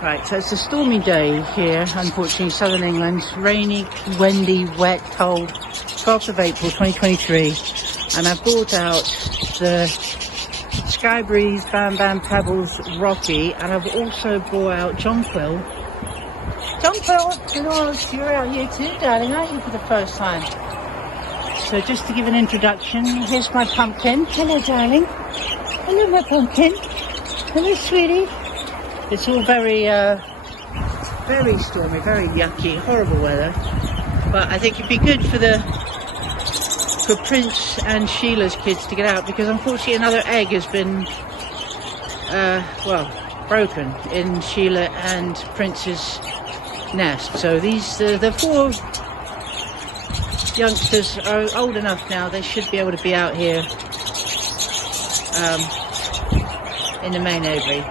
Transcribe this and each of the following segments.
Right, so it's a stormy day here, unfortunately, southern England. Rainy, windy, wet, cold. 12th of April 2023. And I've brought out the Sky Breeze Bam Bam Pebbles Rocky, and I've also brought out Jonquil. Jonquil, you know, you're out here too, darling, aren't you, for the first time? So just to give an introduction, here's my pumpkin. Hello, darling. Hello, my pumpkin. Hello, sweetie. It's all very stormy, very yucky, horrible weather. But I think it'd be good for Prince and Sheila's kids to get out, because unfortunately another egg has been, broken in Sheila and Prince's nest. So the 4 youngsters are old enough now; they should be able to be out here in the main aviary.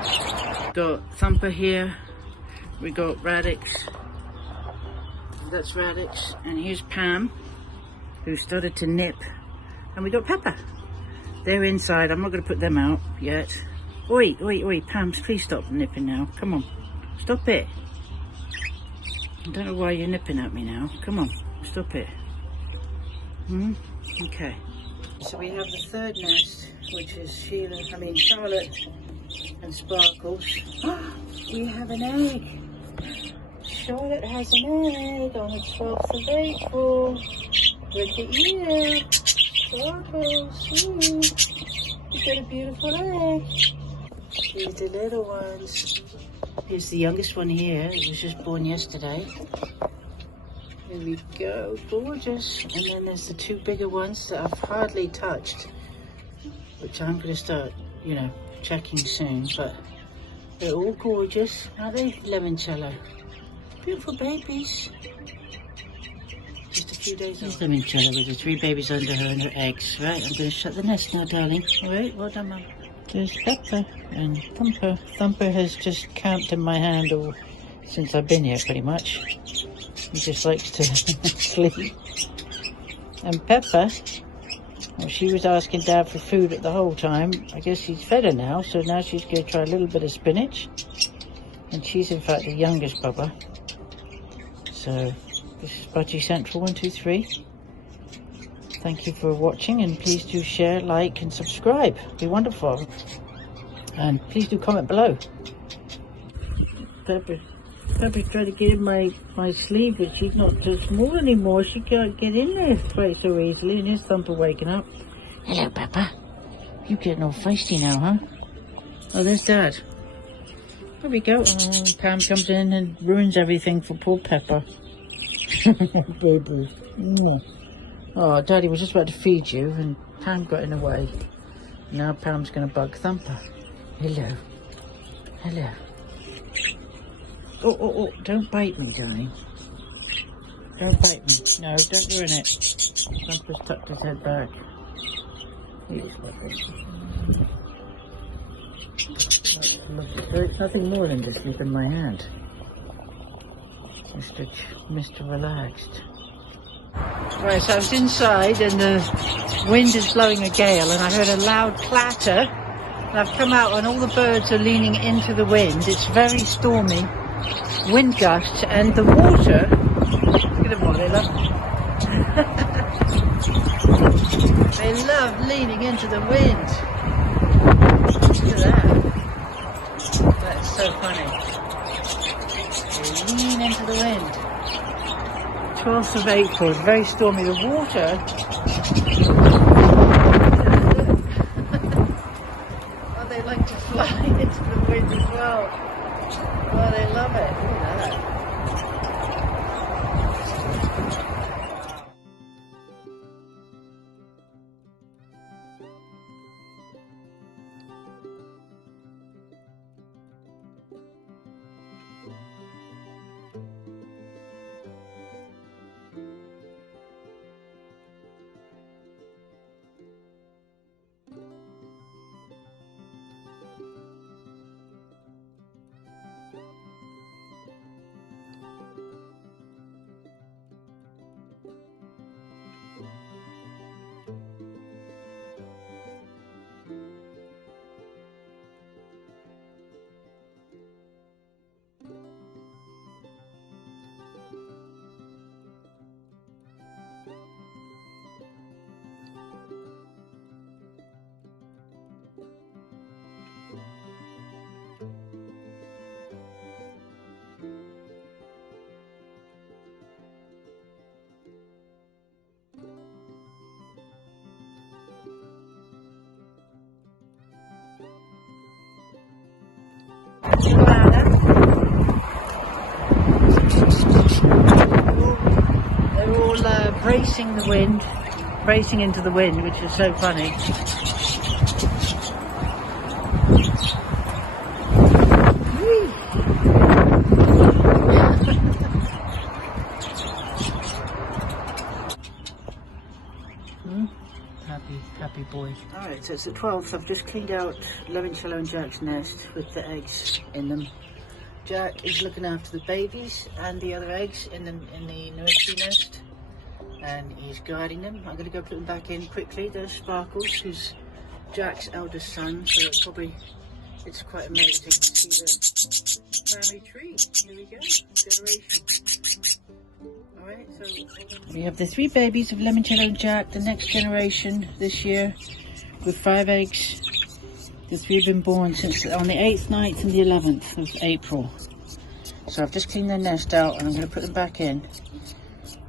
Got Thumper here, we got Radix, that's Radix, and here's Pam, who started to nip, and we got Pepper. They're inside. I'm not going to put them out yet. Oi, Pam, please stop nipping now. Come on, stop it. I don't know why you're nipping at me now. Come on, stop it. Okay. So we have the third nest, which is Charlotte and Sparkles. We have an egg. Charlotte has an egg on the 12th of April. Look at you, Sparkles. You got a beautiful egg. Here's the little ones. Here's the youngest one here. It was just born yesterday. Here we go, gorgeous. And then there's the 2 bigger ones that I've hardly touched, which I'm going to start, checking soon. But they're all gorgeous, aren't they? Limoncello. Beautiful babies. Just a few days old. Here's Limoncello with the 3 babies under her and her eggs. Right, I'm going to shut the nest now, darling. All right, well done, Mum. There's Pepper and Thumper. Thumper has just camped in my hand since I've been here, pretty much. He just likes to sleep. And Pepper, well, she was asking Dad for food the whole time. I guess he's fed her now, so now she's going to try a little bit of spinach. And she's in fact the youngest Bubba. So this is Budgie Central 123. Thank you for watching, and please do share, like and subscribe. It'd be wonderful. And please do comment below. Pepper's trying to get in my sleeve, but she's not too small anymore. She can't get in there quite so easily. And here's Thumper waking up. Hello, Pepper. You getting all feisty now, huh? Oh, there's Dad. There we go. Oh, Pam comes in and ruins everything for poor Pepper. Baby. Oh, Daddy was just about to feed you, and Pam got in the way. Now Pam's going to bug Thumper. Hello. Hello. Oh, don't bite me, darling. Don't bite me. No, don't ruin it. Thumper's tucked his head back. So it's nothing more than just sleep in my hand. Mr. Relaxed. Right, so I was inside and the wind is blowing a gale, and I heard a loud clatter. And I've come out and all the birds are leaning into the wind. It's very stormy. Wind gusts, and the water, look at them all, they love they love leaning into the wind. Look at that. That's so funny. They lean into the wind. 12th of April, very stormy. The water, oh, they like to fly into the wind as well. Oh, they love it. Look at that. facing the wind, racing into the wind, which is so funny. Happy boy. Alright, so it's the 12th. I've just cleaned out Limoncello and Jack's nest with the eggs in them. Jack is looking after the babies and the other eggs in the nursery nest, and he's guarding them. I'm going to go put them back in quickly. There's Sparkles, who's Jack's eldest son, so it's quite amazing to see the family tree. Here we go, generation. Alright, so we have the 3 babies of Limoncello and Jack, the next generation this year, with 5 eggs. The 3 have been born since on the 8th, 9th and the 11th of April. So I've just cleaned their nest out and I'm going to put them back in.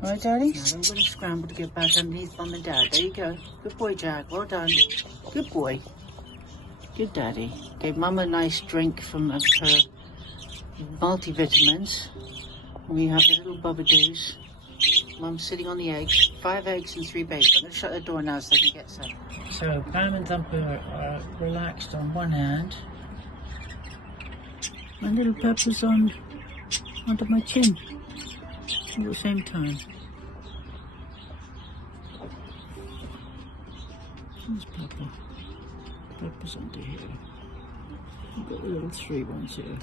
Alright, Daddy? Now I'm going to scramble to get back underneath Mum and Dad. There you go. Good boy, Jack. Well done. Good boy. Good Daddy. Gave Mum a nice drink from her multivitamins. We have the little Bubba-doos. Mum's sitting on the eggs. 5 eggs and 3 babies. I'm going to shut the door now so they can get some. So Pam and Thumper are relaxed on one hand. My little Pepper's under my chin at the same time. Where's Pepper? Pepper's under here. We've got the little 3 ones here.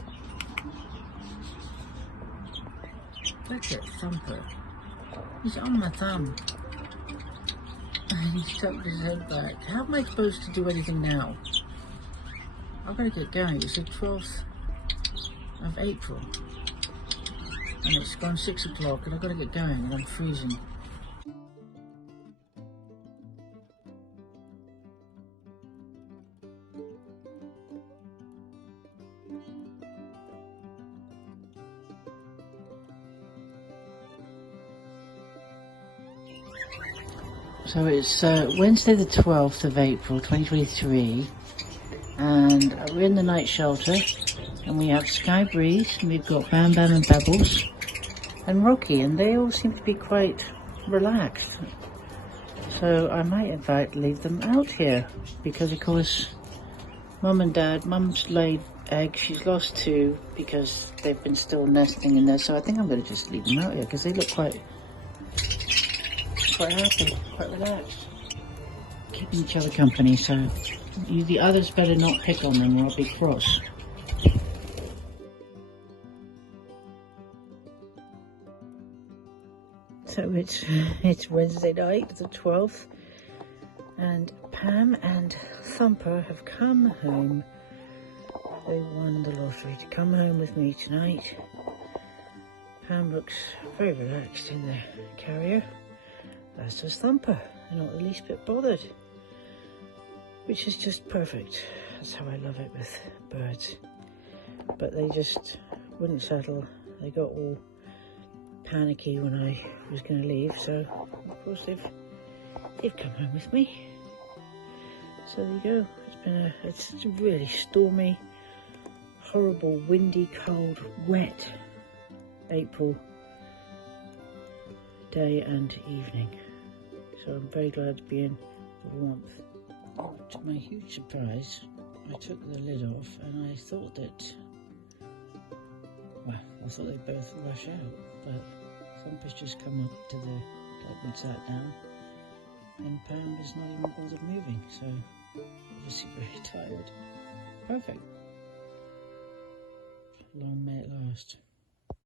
Look at Thumper. He's on my thumb. And he's tucked his head back. How am I supposed to do anything now? I've got to get going. It's the 12th of April. And it's gone 6 o'clock and I've got to get going and I'm freezing. So it's Wednesday the 12th of April 2023 and we're in the night shelter and we have Sky Breeze and we've got Bam Bam and Bubbles and Rocky, and they all seem to be quite relaxed. So I might leave them out here because of course Mum and Dad, Mum's laid eggs, she's lost 2 because they've been still nesting in there, so I think I'm going to just leave them out here because they look quite happy, quite relaxed, keeping each other company, so the others better not pick on them or I'll be cross. So it's Wednesday night, the 12th, and Pam and Thumper have come home. They won the lottery to come home with me tonight. Pam looks very relaxed in the carrier. As does Thumper. They're not the least bit bothered, which is just perfect. That's how I love it with birds. But they just wouldn't settle. They got all panicky when I was going to leave, so of course they've come home with me. So there you go. It's a really stormy, horrible, windy, cold, wet April day and evening. So I'm very glad to be in the warmth. To my huge surprise, I took the lid off and I thought that, well, I thought they'd both rush out, but Thumper's just come up to the club and sat down, and Pam is not even bothered moving, so obviously very tired. Perfect. Long may it last.